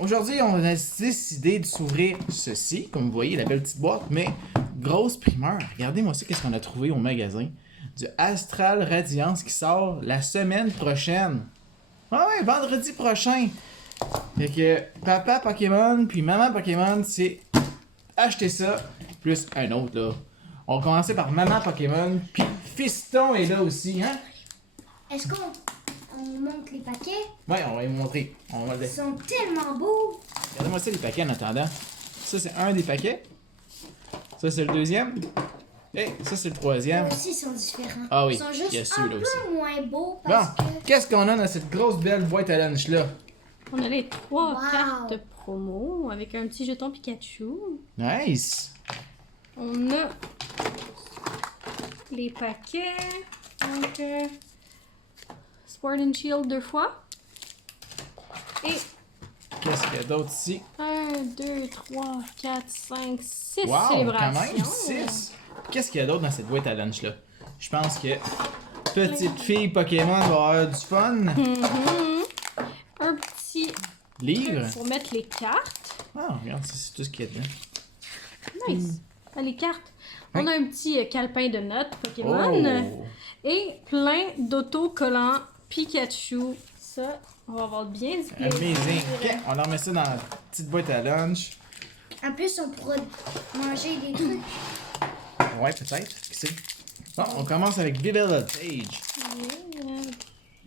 aujourd'hui, on a décidé de s'ouvrir ceci, comme vous voyez, la belle petite boîte, mais grosse primeur. Regardez-moi ça, qu'est-ce qu'on a trouvé au magasin. Du Astral Radiance qui sort la semaine prochaine. Ah ouais, vendredi prochain. Fait que papa Pokémon puis maman Pokémon, c'est acheter ça, plus un autre là. On va commencer par maman Pokémon, puis Fiston est là aussi, hein? Est-ce qu'on monte les paquets? Ouais, on va lui montrer. Ils sont tellement beaux! Regardez-moi ça les paquets en attendant. Ça c'est un des paquets. Ça c'est le deuxième. Et ça c'est le troisième. Eux aussi, ils sont différents. Ah oui, Ils sont il y a juste un ceux-là peu aussi. moins beaux Bon, parce que... qu'est-ce qu'on a dans cette grosse belle boîte à lunch là? On a les 3 Wow. cartes promo avec un petit jeton Pikachu. Nice! On a les paquets. Donc, Sword and Shield 2 fois. Et Qu'est-ce qu'il y a d'autre ici? 1, 2, 3, 4, 5, 6 Wow, quand célébrations. même, 6! Qu'est-ce qu'il y a d'autre dans cette boîte à lunch là? Je pense que petite fille Pokémon va avoir du fun. Mhm. Un petit Livre? pour mettre les cartes. Ah, regarde, ça, c'est tout ce qu'il y a dedans. Nice. Ah, les cartes. Oui. On a un petit calepin de notes Pokémon. Oh! Et plein d'autocollants Pikachu. Ça, on va avoir bien du plaisir. Amazing! Ok, on en remet ça dans la petite boîte à lunch. En plus, on pourra manger des trucs. Ouais, peut-être. Qui sait? Bon, on commence avec Voltage.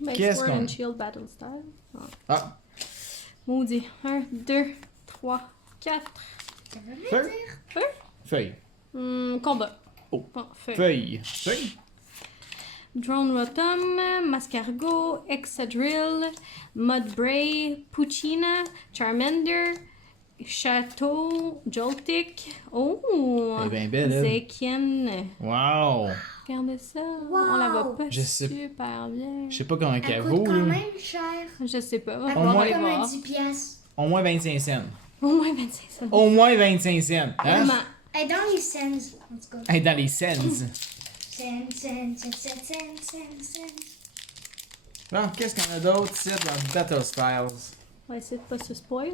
Ben, Qu'est-ce Sword qu'on- and Shield Battle Style. Ah, Maudit. 1, 2, 3, 4. Ça veut rien Feu. dire. Feu? feuille. Combat. Oh. Bon, feu. Feuille. Feuille. Drone Rotom, Mascargo, Excadrill, Mudbray, Puccina, Charmander, Chateau, Joltik. Oh! Elle est bien belle, elle. Zekien. Wow! Regardez ça. Wow. On la voit pas Je sais- super bien. Je sais pas comment Elle qu'elle coûte vaut, quand là. même cher. Je sais pas. Elle On coûte va moins- aller comme un voir. 10 piastres. Au moins 25 cents. Au moins 25 cents. Au moins 25 cents. Hein? Vraiment. Elle est dans les cents, en tout cas. Elle est dans les cents. Cents. Bon, qu'est-ce qu'on a d'autre ici dans Battle Styles? On va essayer de pas se spoil.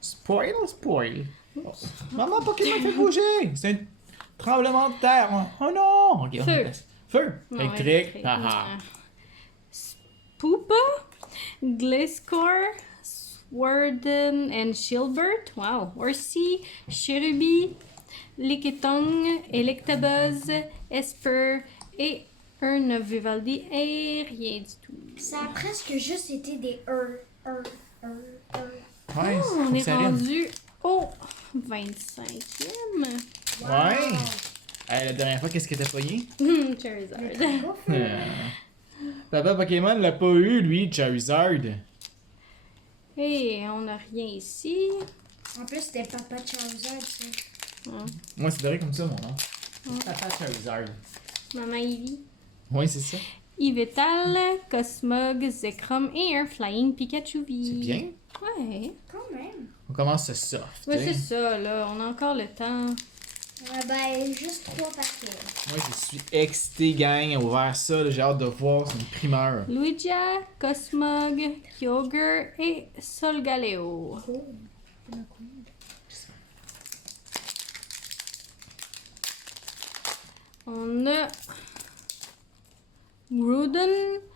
Spoil, spoil. Oh. Maman Pokémon fait bouger! C'est un tremblement de terre. Oh non! Ok, on Feu. passe. Feu! Non, Électrique. électrique. Ah ah. Spoopa, Gliscor, Warden and Shieldbert. Wow. Orsi, Cherubi, Lickitung, Electabuzz, Esper et un Vivaldi et rien du tout. Ça a presque juste été des Ouais, Oh, faut on que est ça rime. rendu au 25e. Ouais! La dernière fois, qu'est-ce que t'as pogné? Charizard. Papa Pokémon l'a pas eu, lui, Charizard. Et on n'a rien ici. En plus, c'était Papa Charizard, ça. Moi, c'est vrai comme ça, mon nom. Papa Charizard. Maman Ivy. Ouais, c'est ça. Yveltal, Cosmog, Zekrom et un Flying Pikachu V. C'est bien. Ouais. Quand même. On commence ce soft. Ouais, hein. c'est ça, là. On a encore le temps. Ouais, ben, juste 3 paquets. Moi, je suis excité, gang, à ouvrir ça. là, J'ai hâte de voir. C'est une primeur. Luigia, Cosmog, Kyogre et Solgaleo. On a Groudon,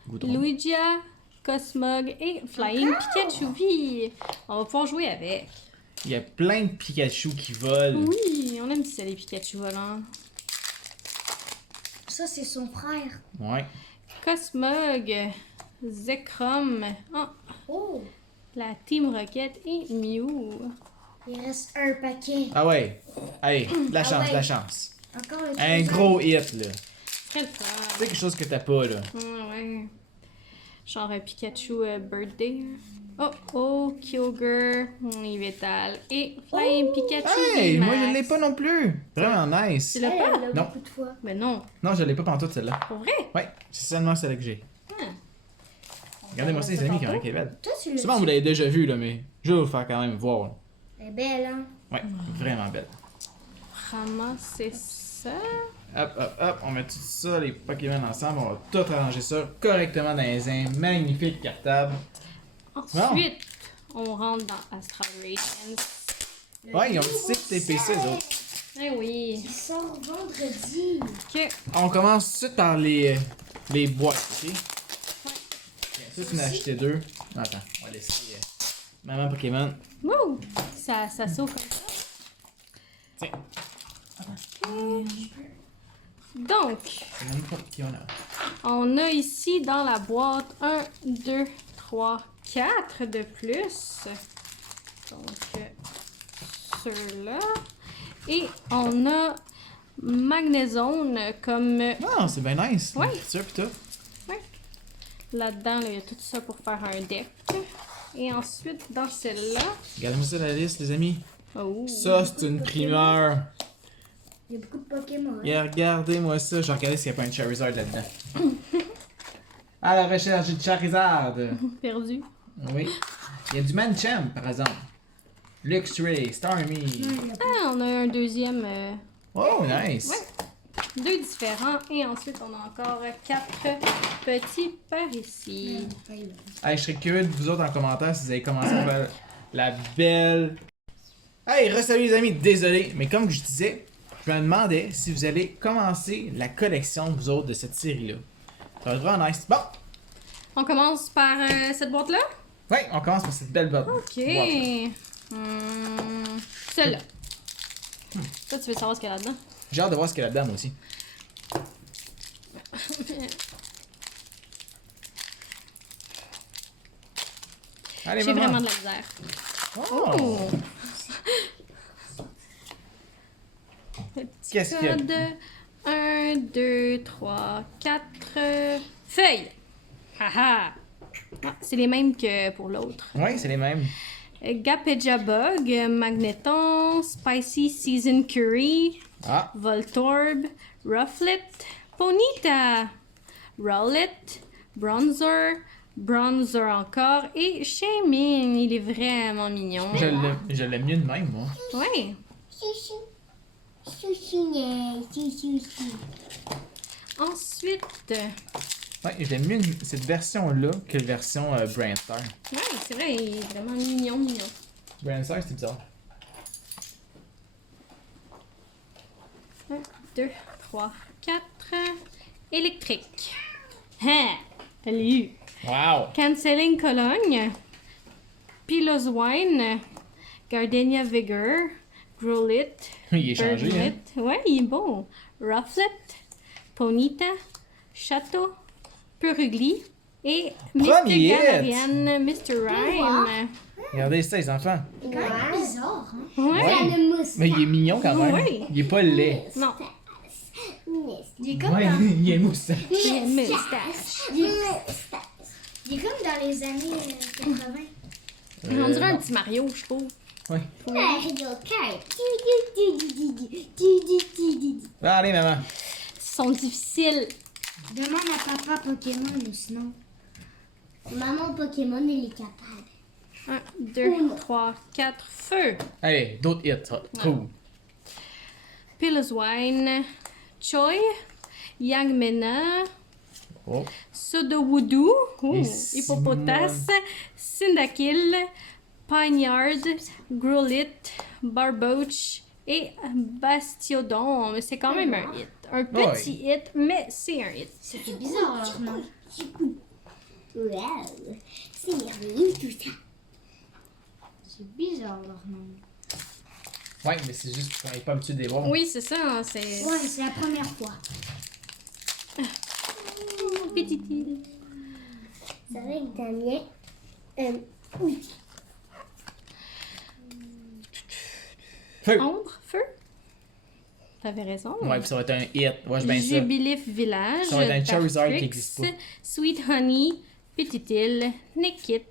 Goudron. Luigia, Cosmog et Flying Pikachu V. On va pouvoir jouer avec. Il y a plein de Pikachu qui volent. Oui, on aime ça les Pikachu volants. Ça, c'est son frère. Ouais. Cosmog, Zekrom, oh, Oh, la Team Rocket et Mew. il reste un paquet. Ah ouais. Allez, de la Ah chance, ouais. de la chance. Encore le Un Charizard. gros hit, là. Très le fun. C'est quelque chose que t'as pas, là. Ouais. Genre un Pikachu Birthday. Oh, Kyogre, Yveltal et Flying Pikachu. Hey, moi, Max. je l'ai pas non plus. Vraiment nice. Tu l'as Elle, pas? elle l'a Non. beaucoup de fois. Mais non, Non, je l'ai pas pantoute, celle-là. pour vrai? Ouais, c'est seulement celle que j'ai. Regardez-moi ça, les amis, comment elle est belle. Toi, tu l'as. Souvent, vous l'avez déjà vu, là, mais je vais vous faire quand même voir. là. Elle est belle, hein? Ouais, vraiment belle. Ramasser ça. Hop, hop, hop, on met tout ça, les Pokémon ensemble, on va tout arranger ça correctement dans un magnifique cartable. Ensuite, on rentre dans Astral Radiance. Ouais, ils ont 6 TPC, eux autres. Eh oui. Il sort vendredi. Ok. On commence tout de suite par les boîtes, ok? Ça, tu en as acheté 2. Attends, on va laisser Maman Pokémon. Wouh! Ça s'ouvre comme ça. Tiens. Donc, C'est même pas qui on a. on a ici dans la boîte 1, 2, 3, 4 de plus. Donc, ceux-là. Et on a Magnezone comme Non, c'est bien nice. Ouais. L'écriture pis tout. là-dedans, là, il y a tout ça pour faire un deck. Et ensuite, dans celle-là. Regardez-moi ça la liste, les amis. Oh! Ça, c'est une primeur. Il y a beaucoup de Pokémon. Hein? Et regardez-moi ça. Je regardais s'il n'y a pas un Charizard là-dedans. À la recherche de Charizard. Perdu. Oui. Il y a du Mancham, par exemple. Luxray, Starmie. Ah, on a un deuxième. Oh, nice. Ouais. 2 différents. Et ensuite, on a encore 4 petits par ici. Hey, je serais curieux de vous autres en commentaire si vous avez commencé à faire la belle. Hey, re-salut les amis, désolé, mais comme je disais, je me demandais si vous allez commencer la collection, vous autres, de cette série-là. Ça va être vraiment nice. Bon, On commence par cette boîte-là. ouais, on commence par cette belle boîte. Ok. Celle-là. Ça, tu veux savoir ce qu'il y a là-dedans? J'ai hâte de voir ce qu'il y a là-dedans, moi aussi. Allez, J'ai maman. vraiment de la misère. Oh. Qu'est-ce qu'il y a? Code 1, 2, 3, 4 feuilles. Haha. Ah, c'est les mêmes que pour l'autre. Ouais, c'est les mêmes. Gapeja Bug, Magneton, Spicy Season Curry, Ah, Voltorb, Rufflet, Ponyta, Rowlet, Bronzer, Bronzer encore et Shaymin. Il est vraiment mignon. je l'aime mieux de même, moi. Ouais. Ensuite, Ouais, je l'aime mieux cette version-là que la version Brainstar. ouais, c'est vrai, il est vraiment mignon. Brainstar, c'était bizarre. 1, 2, 3, 4. Électrique. Hein? Salut. Wow! Canceling Cologne. Piloswine. Gardenia Vigor. Growlit. Il est changé, hein? Birdlit. Ouais, il est beau. Rufflet. Ponyta. Château. Purugly. Et Mr. Premier hit. Galarian, Mr. Rhyme. Regardez ça, les enfants. C'est quand même bizarre, hein? Ouais. Ouais. Mais il est mignon quand même. Ouais. Il est pas laid. Non. Il est comme, Ouais, dans... il est moustache. Il a une moustache. il est comme dans les années 80. On dirait un non. petit Mario, je trouve. Ouais. Mario Kart. Bon, allez, maman. Ils sont difficiles. Demande à papa Pokémon ou sinon. Maman Pokémon, elle est capable. 1, 2, 3, 4. Feu. Allez, d'autres hits. Ça. Cool. Piloswine. Choi. Yangmena. Oh. Sudowoodo. Et Hippopotas. Cyndaquil. Pineyard. Growlit. Barboach. Et Bastiodon. Mais c'est quand même un hit. Un petit hit, mais c'est un hit. C'est bizarre leur nom. Wow, c'est merveilleux tout ça. C'est bizarre leur nom. Ouais, mais c'est juste qu'on n'est pas habitué de les voir. Oui, c'est ça. Hein, c'est. Ouais, c'est la première fois. Petit île. Ça va être un mien. Oui. Feu. Ombre, feu. T'avais raison. Ouais, puis ça va être un hit. Ouais, je bien ça. Jubilif Village. Ça va être un Charizard qui Partrix, existe pas. Sweet Honey, Petite Île, Nekit,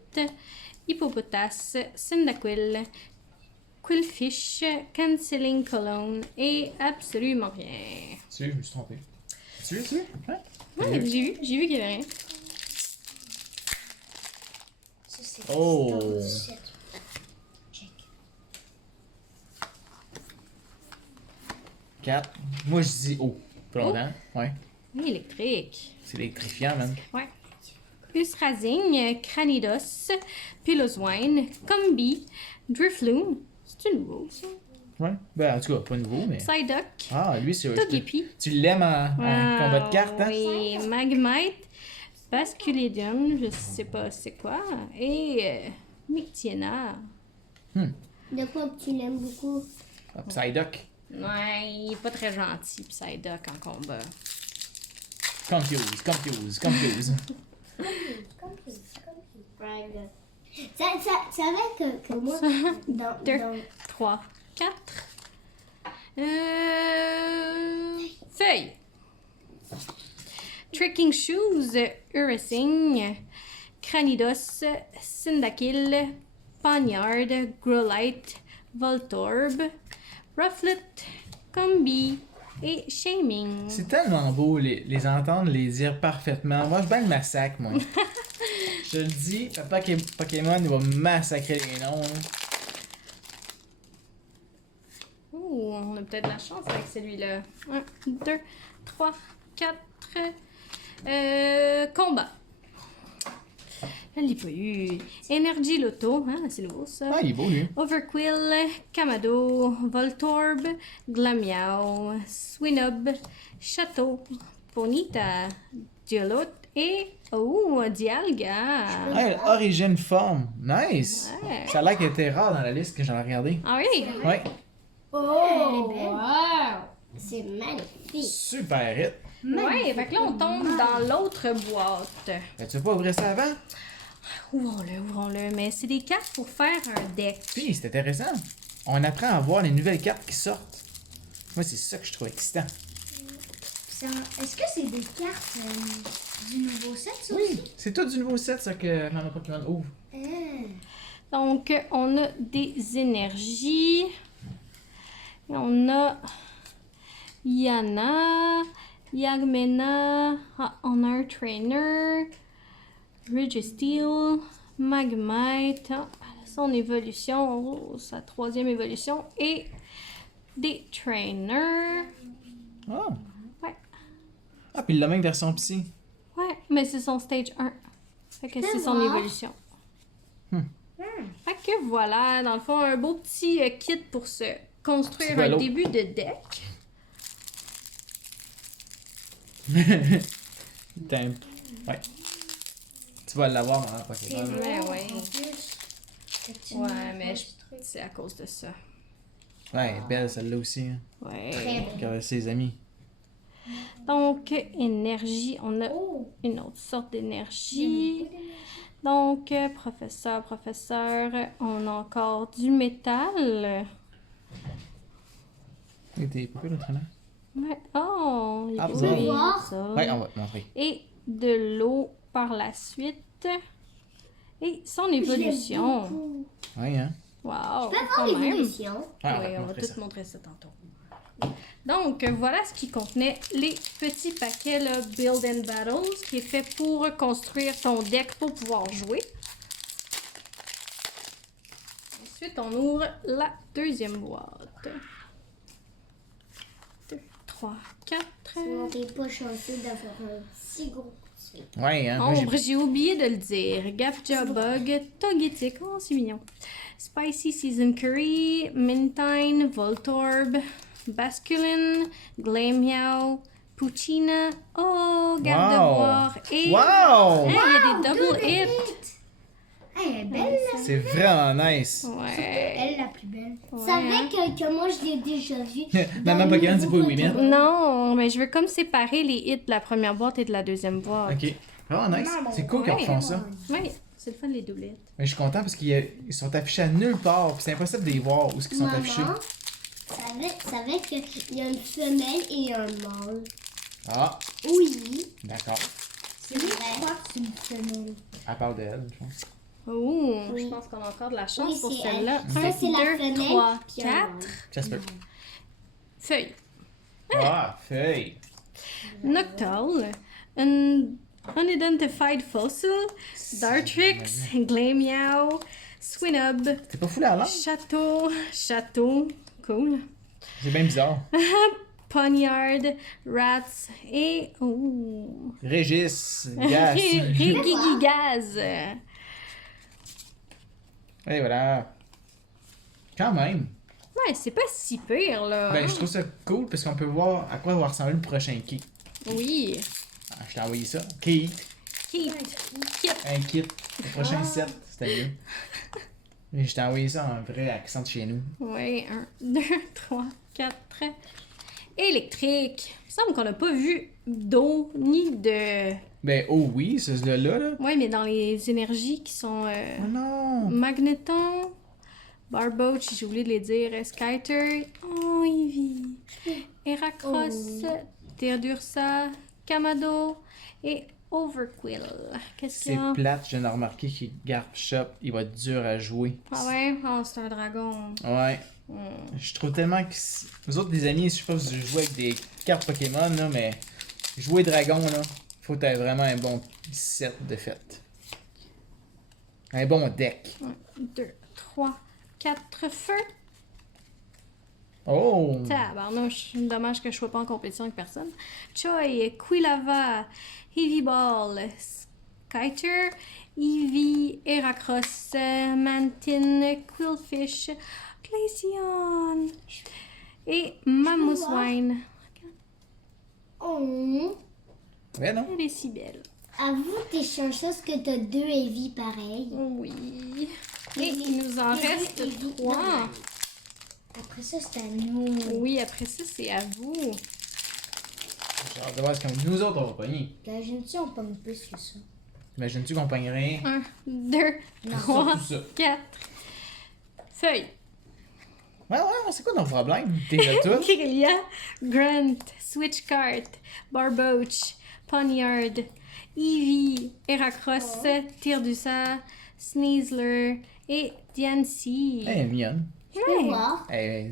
Hippopotas, Cyndaquil, Quillfish, Canceling Cologne et absolument rien. Tu sais, je me suis trompé. Tu veux? Ouais. Ouais, j'ai vu qu'il y avait rien. Ça, c'est Oh. 17. Check. 4. Moi, je dis oh. Pas longtemps. Ouais. Oui, électrique. C'est électrifiant, man. Ouais. Usrazing, Cranidos, Piloswine, Combi, Drifloon. C'est nouveau, ça? Ouais. Ben, en tout cas, pas nouveau, mais. Psyduck, Ah, lui, c'est. Togepi. Tu l'aimes en combat de cartes, hein? Oui, Magmite, Basculidium, je sais pas c'est quoi, et Mictiena. De quoi que tu l'aimes beaucoup? Ah, Psyduck. Ouais, il est pas très gentil, Psyduck, en combat. Confuse. Ça va que moi, dans, Deux. dans 3, 4. Feuille. Tricking Shoes, Urasing, Cranidos, Cyndaquil, Poniard, Growlite, Voltorb, Rufflet, Combi et Shaming. C'est tellement beau les entendre les dire parfaitement. Moi, je bats le massacre, moi. Je le dis, papa Pokémon, il va massacrer les noms. Hein. Ouh, on a peut-être de la chance avec celui-là. 1, 2, 3, 4. Combat. Je l'ai pas eu. Energy Lotto, hein, c'est nouveau ça. Ah, il est beau, lui. Overquill, Kamado, Voltorb, Glamiao, Swinub, Chateau, Ponita, Diolot et Dialga. Ouais, origine forme. Nice. Ouais. Ça a l'air qu'elle était rare dans la liste que j'en ai regardé. Ah oui? Ouais. Oh, wow! C'est magnifique. Super hit. Ouais, fait que là on tombe dans l'autre boîte. Ben, tu veux pas ouvrir ça avant? Ouvrons-le. Mais c'est des cartes pour faire un deck. Puis, c'est intéressant. On apprend à voir les nouvelles cartes qui sortent. Moi, c'est ça que je trouve excitant. Est-ce que c'est des cartes du nouveau set, ça Oui, aussi? c'est tout du nouveau set, ça, que Maman Pokémon ouvre. Donc, on a des énergies. Et on a Yana, Yagmena, Honor Trainer, Registeel, Magmite, son évolution, sa troisième évolution, et des trainers. Oh. Ouais. Ah, puis la même version psy. Ouais, mais c'est son stage 1. Fait que c'est son voir. évolution. Fait que voilà, dans le fond, un beau petit kit pour se C'est construire quoi un l'autre? début de deck. Ouais. Tu vas l'avoir, Maman Pokémon. Ouais. Ouais, mais c'est à cause de ça. Ouais, elle est belle celle-là aussi. Hein. Ouais. Regarde ses amis. Donc, énergie, on a une autre sorte d'énergie. Donc, professeur, on a encore du métal. Et t'es pas autrement? Ouais. Oh, il Ah, est vous beau, allez ça. Ouais, on va te montrer. Et de l'eau par la suite. Et son évolution. Ouais, hein? Wow, Pas quand voir même. l'évolution. Ah, Oui, on va montrer tout ça. montrer ça tantôt. Donc, voilà ce qui contenait les petits paquets là, Build and Battles, qui est fait pour construire ton deck pour pouvoir jouer. Ensuite, on ouvre la deuxième boîte. 2, 3, 4. Sinon, t'es pas chanceux d'avoir un si gros coup de Ouais, hein? Moi, j'ai- Ombre, j'ai oublié de le dire. Gapja Bug, Togetic, oh c'est mignon. Spicy Season Curry, Mintine, Voltorb, Basculin, Glameow, Puccina, oh, Gardevoir et... Wow! Hein, il y a des double hits. Elle est belle, là. C'est vraiment nice. Ouais. Elle, la plus belle. Ouais, C'est vrai hein. que moi, je l'ai déjà vue. Maman Pokémon, dis pas oui, mais. Non, mais je veux comme séparer les hits de la première boîte et de la deuxième boîte. Ok. Vraiment nice. C'est cool qu'ils Ouais. refont ça. Oui, c'est le fun les double hits. Mais je suis content parce qu'ils sont affichés à nulle part. Puis c'est impossible de les voir où ils sont affichés. Maman, savait qu'il y a une femelle et un mâle. Ah, Oui. d'accord. C'est vrai. Je crois que c'est une femelle. Elle parle d'elle, je pense. Oh, Oui. je pense qu'on a encore de la chance Oui, pour c'est celle-là. elle. Ça, c'est la 1, 2, femelle, 3, puis un 4. mâle. Ça se peut. Feuille. Ah, feuille. Noctowl. Unidentified Fossil. Dartrix. Glameow. Swinub. T'es pas fou là, là? Château. Cool. C'est bien bizarre. Poniard, Rats et... Oh. Régis, Gas. Regigigaz. Et voilà. Quand même. Ouais, c'est pas si pire, là. Ben, je trouve ça cool parce qu'on peut voir à quoi va ressembler le prochain kit. Oui. Ah, je t'ai envoyé ça. Kit. Kit. Kit. Un kit. Le prochain set, c'était mieux. Et je t'ai envoyé ça en vrai accent de chez nous. Oui, 1, 2, 3, 4. Électrique. Il me semble qu'on n'a pas vu d'eau ni de... Ben, oh oui, c'est ce là. Ouais, mais dans les énergies qui sont... Oh non! Magneton, Barboach, j'ai oublié de les dire, Skyter, oh Eevee, Heracross, Terdursa, Kamado et Overquill. Qu'est-ce qu'il C'est y a? plate, je viens de remarquer qu'il Garp Shop, il va être dur à jouer. Ah ouais? Oh, c'est un dragon. Ouais. Je trouve tellement que... Vous autres, les amis, je sais pas si vous jouez avec des cartes Pokémon, là, mais jouer dragon, là, faut que t'aies vraiment un bon set de fait. Un bon deck. 1, 2, 3, 4 feux. Oh! Tabarnouche, dommage que je sois pas en compétition avec personne. Choi, Quilava, Heavy Ball, Skyter, Eevee, Heracross, Mantin, Quillfish, Glaceon et Mammothwine. Oh. Ouais, non? Elle est si belle. Avoue, t'es chanceuse que t'as 2 Evie pareils. Oui. Et il nous en reste 3. Après ça, c'est à nous. Oui, après ça, c'est à vous. J'ai hâte de voir ce que nous autres on va pogner. Imagine-tu, on pomme plus que ça. Imagines-tu qu'on pognerait 1, 2, Non. 3, Surtout ça. 4. Feuille. Ouais, c'est quoi ton problème? T'es de tout? Kirlia, Grant, Switchcart, Barboach, Poniard, Eevee, Heracross, Tyrdusa, Sneasler et Diancie. Elle est mignonne. Je peux voir. Elle est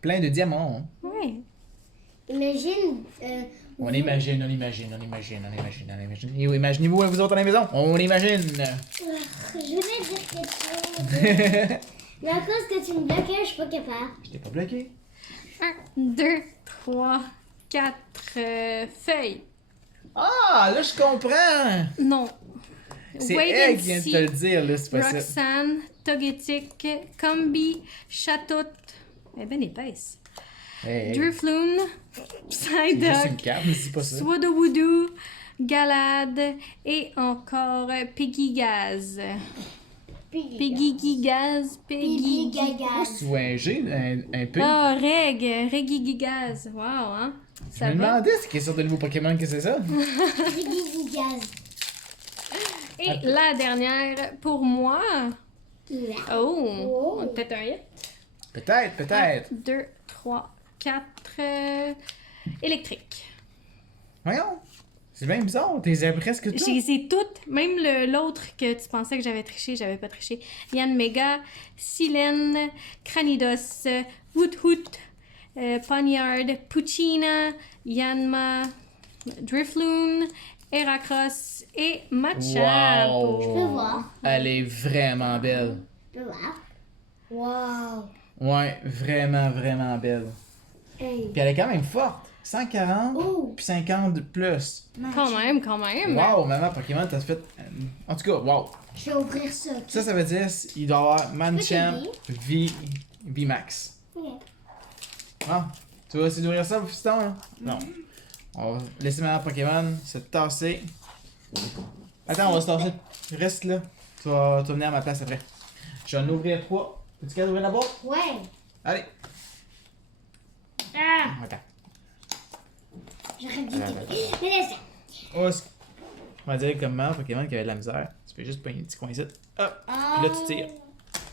plein de diamants. Hein. Ouais. Imagine. On imagine. Et oui, imaginez-vous, vous autres à la maison. On imagine. Je voulais dire quelque chose. Mais à cause que tu me bloquais, je suis pas capable. Je t'ai pas bloqué. 1, 2, 3, 4 feuilles. Ah, là, je comprends. Non. C'est Wait elle and qui vient de see. te le dire, là, c'est pas ça. Roxanne, Togetic, Combi, Chatot. Elle est bien épaisse. Hey, Drifloon, c'est juste une Psyduck, carte, mais c'est pas ça. Swadowoodoo, Galad et encore Peggy-Gaz. Peggy-Gaz, Piggy Peggy. Gagaz. Ou un G, un P. Ah, Regigigaz. Wow, hein? Je Ça me va? demandais c'est quelle sorte de nouveau Pokémon que c'est ça. Piggy Gaz. Et la dernière, pour moi. Oh, Oh. peut-être un hit. Peut-être. 2, 3, 4. Électrique. Voyons. C'est bien bizarre, t'es presque tout. Je les ai toutes, même l'autre que tu pensais que j'avais triché, j'avais pas triché. Yann Mega, Silène, Cranidos, Woodhoot, Poniard, Puccina, Yanma, Drifloon, Heracross et Machamp. Wow. Je peux voir. Elle est vraiment belle. Je peux voir. Wow. Ouais, vraiment belle. Hey. Puis elle est quand même forte. 140, Oh. puis 50 de plus. Quand même. Wow, maman Pokémon, t'as fait... En tout cas, wow. Je vais ouvrir ça. ok? Ça veut dire il doit avoir Machamp t'aider? VMAX. Ok. Ah, tu vas essayer d'ouvrir ça, fiston, là? Non. On va laisser maman Pokémon se tasser. Attends, on va se tasser. Reste là. Tu vas venir à ma place après. Je vais en ouvrir 3. Es-tu capable d'ouvrir la boîte? Ouais. Allez. Ah. Attends. J'aurais dû t'aider. Mais laisse. On va dire comme maman Pokémon qui avait de la misère. Tu fais juste pogner un petit coin ici. Hop. Puis là, tu tires.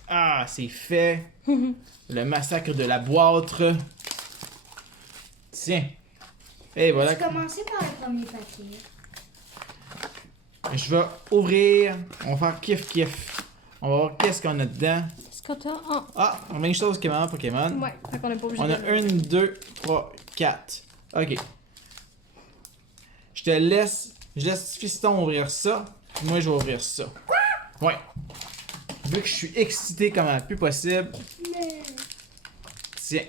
Ah, c'est fait. Le massacre de la boîte. Tiens. Et voilà. Je vais commencer par le premier papier. Je vais ouvrir. On va faire kiff. On va voir qu'est-ce qu'on a dedans. Est-ce que t'as... Oh, Ah, on a une chose que maman Pokémon. ouais, fait qu'on est pas obligé On a de... 1, 2, 3, 4. Ok. Je laisse Fiston ouvrir ça. Puis moi, je vais ouvrir ça. Ouais. Vu que je suis excité comme le plus possible. Tiens.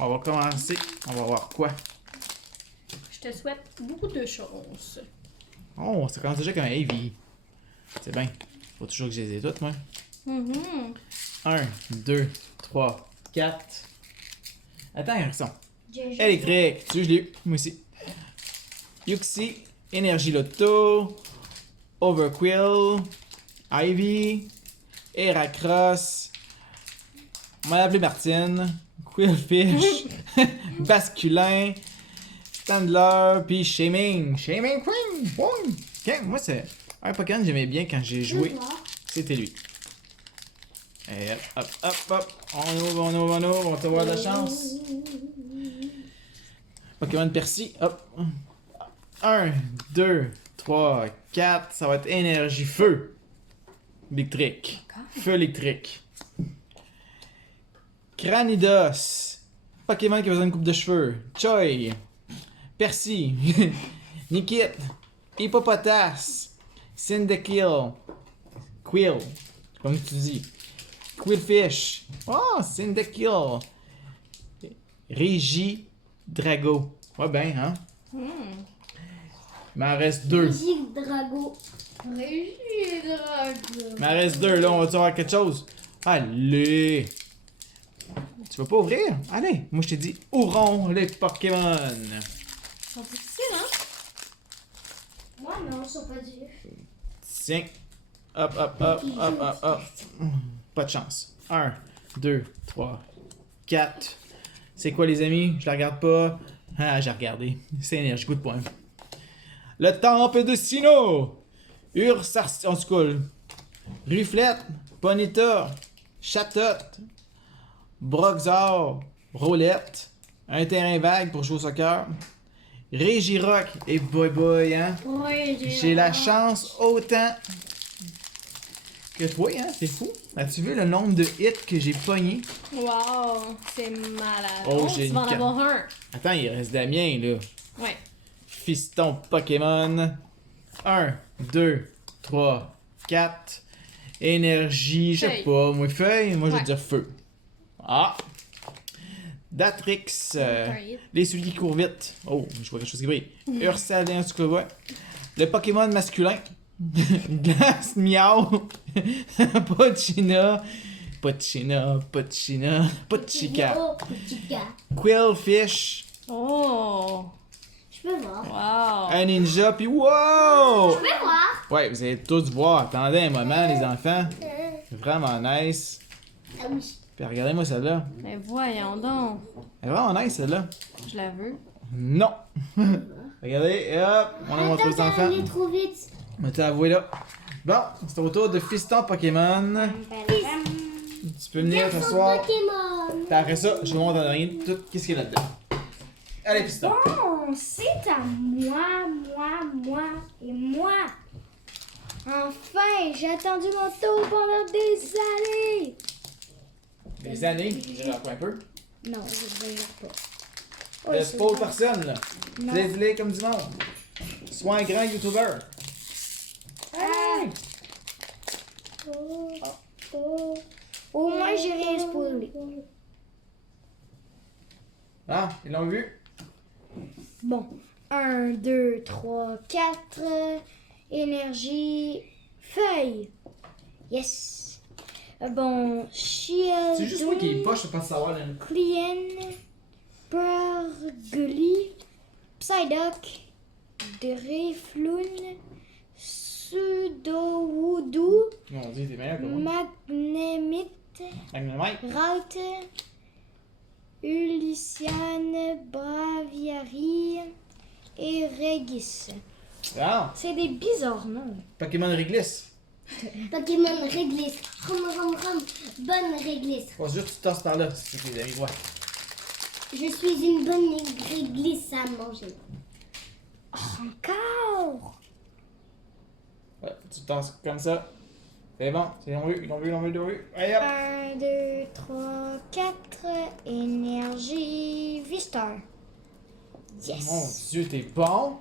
On va commencer. On va voir quoi. Je te souhaite beaucoup de choses. Oh, ça commence déjà comme un Heavy. C'est bien. Faut toujours que je les ai toutes, moi. Mhm. 1, 2, 3, 4. Attends, un son. Électrique. Tu veux, je l'ai eu. Moi aussi. Yuxi. Énergie Lotto. Overquill. Ivy. Heracross. On va l'appeler Martine. Quillfish. Basculin. Standler. Puis Shaming. Shaming Queen. Boing. Ok, moi, c'est un Pokémon que j'aimais bien quand j'ai joué. C'était lui. Et hop, hop, hop. On ouvre, on ouvre, on ouvre. On va avoir de la chance. Pokémon Percy. Hop. 1, 2, 3, 4. Ça va être énergie feu. Électrique. Feu électrique. Cranidos. Pokémon qui a besoin d'une coupe de cheveux. Choi. Percy. Nikit. Hippopotas. Cyndaquil. Quill. Comme tu dis. Quillfish. Oh, Cyndaquil. Régie Drago. Ouais, ben, hein? Il m'en reste 2. Gilles Drago. Il m'en reste 2. Là, on va-tu avoir quelque chose? Allez! Tu vas pas ouvrir? Allez! Moi, je t'ai dit, ouvrons les Pokémon! Ils sont difficiles, hein? Moi, non, ils sont pas durs. Tiens. Hop, hop, hop, hop, hop, hop. Pas de chance. 1, 2, 3, 4. C'est quoi, les amis? Je la regarde pas. Ah, j'ai regardé. C'est énergie, coup de poing. Le temple de Sinnoh! Ursars, en tout cas. Ruflette, Ponyta, Chatot, Broxor, Rolette, un terrain vague pour jouer au soccer, Régirock et Boy Boy, hein? Ouais, J'ai la chance autant que toi, hein? C'est fou. As-tu vu le nombre de hits que j'ai pognés? Wow, c'est malade. Oh, Tu j'ai vas en une avoir un. Attends, il reste Damien, là. Ouais. Fiston Pokémon. 1, 2, 3, 4. Énergie, je sais Feuille. pas. Moi, feuille, moi, je vais Ouais. dire feu. Ah! Datrix. Un hit. Les souliers qui courent vite. Oh, je vois quelque chose qui brille. Ursalien, en tout cas, ouais. Le Pokémon masculin. Glace, miaou. Pochina. Pochina, Pochina. Pochica. Oh, Pochica. Quillfish. Oh. Je peux voir. Wow. Un ninja, puis wow! Je peux voir. Ouais, vous allez tous voir. Attendez un moment, les enfants. Vraiment nice. Ah oui. Puis regardez-moi celle-là. Mais voyons donc. Elle est vraiment nice, celle-là. Je la veux. Non! Regardez, et hop, on a montré aux Attends, enfants. elle est trop vite. On va avoué là. Bon, c'est au tour de Fiston Pokémon. Tu peux venir Garçon t'asseoir. Pokémon. Puis après ça, je vous montre en rien tout qu'est-ce qu'il y a là-dedans. Allez, Fiston. Bon, c'est à moi et moi. Enfin, j'ai attendu mon tour pendant des années. Des années, je dirais un peu. Non, je ne regarde pas. Laisse pas aux personnes, là. Non. Dis-les comme du monde. Sois un grand YouTuber. Ah. Au moins, j'ai rien spoilé. Ah, ils l'ont vu? Bon, 1, 2, 3, 4. Énergie. Feuille. Yes. Bon, Shield. C'est juste moi qui est poche, je peux pas savoir. Là. Client. Burgly. Psyduck. Drifloon. Sudowoodo. Mon dieu, t'es meilleur que moi. Magnemite. Magnemite. Route. Ulyssiane. Braviary. Et Regis. Ah, C'est des bizarres noms. Pokémon Réglisse. Pokémon réglisse. Rom. Bonne réglisse. Faut juste que tu tasses par là, si tes amis voient. Je suis une bonne réglisse à manger. Encore? Ouais, tu tasses comme ça. C'est bon, c'est ils l'ont vu. Allez hop! 1, 2, 3, 4. Énergie. Vistar. Yes. Mon dieu, t'es bon!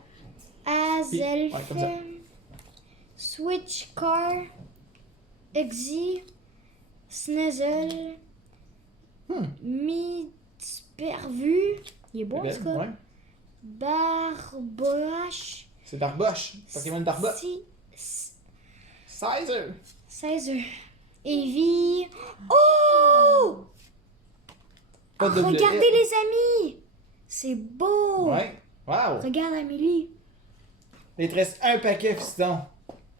Azelf. Ouais, comme ça. Switch Car. Exi. Sneasel. Hmm. Spervu. Il est beau, en Belle, tout cas. ouais. Barboche. C'est Barboche. Pokémon Barboche. 16 heures. 16 heures. Evie. Oh! Pas de double Regardez hit. les amis! C'est beau! Ouais. Wow. Regarde Amélie. Il te reste un paquet, fiston.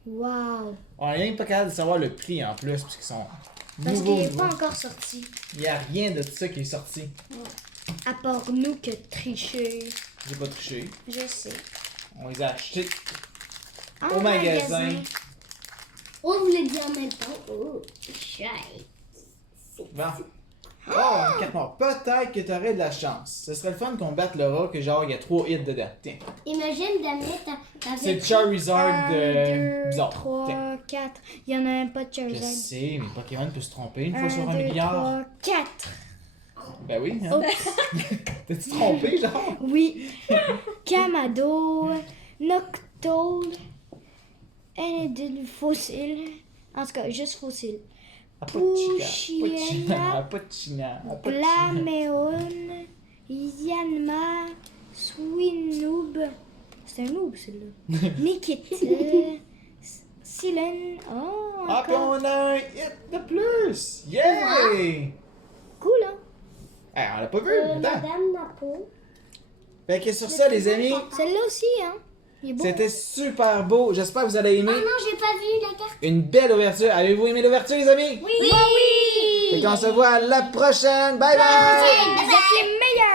Wow! On n'est même pas capable de savoir le prix en plus, parce qu'ils sont Parce nouveaux. qu'il n'est pas encore sorti. Il n'y a rien de tout ça qui est sorti. À part nous que tricher. J'ai pas triché. Je sais. On les a achetés En au magasin. Oh, vous le dire en même temps. Oh, chouette. Bon. Oh, une carte noire. Peut-être que t'aurais de la chance. Ce serait le fun qu'on batte Laura, que genre, il y a 3 hits dedans. Tiens. Imagine, Damien, C'est le Charizard 1, 2, bizarre. 3, Tiens. 4. Il y en a même pas de Je Charizard. sais, mais Pokémon peut se tromper une fois 1, sur un 2, milliard. 3, 4. Ben oui, hein. T'as-tu trompé, genre? Oui. Kamado, Noctowl, Enedil, Fossile. En tout cas, juste Fossile. Pouchiena, Pochina. Glameon, Yanma, Swinoob. C'est un noob, celui-là. Nikit, Silen. Oh, Ah, puis encore. on a un hit de plus! Yay! Cool, hein? Hey, on l'a pas vu, attends. Madame Napo. Fait que sur ça, les amis, Celle-là aussi, hein? Il est beau. c'était super beau. J'espère que vous allez aimer. Ah non, j'ai pas vu la carte. Une belle ouverture. Avez-vous aimé l'ouverture, les amis? Oui! Oui! Fait qu'on se voit à la prochaine. Bye bye! Vous êtes les meilleurs!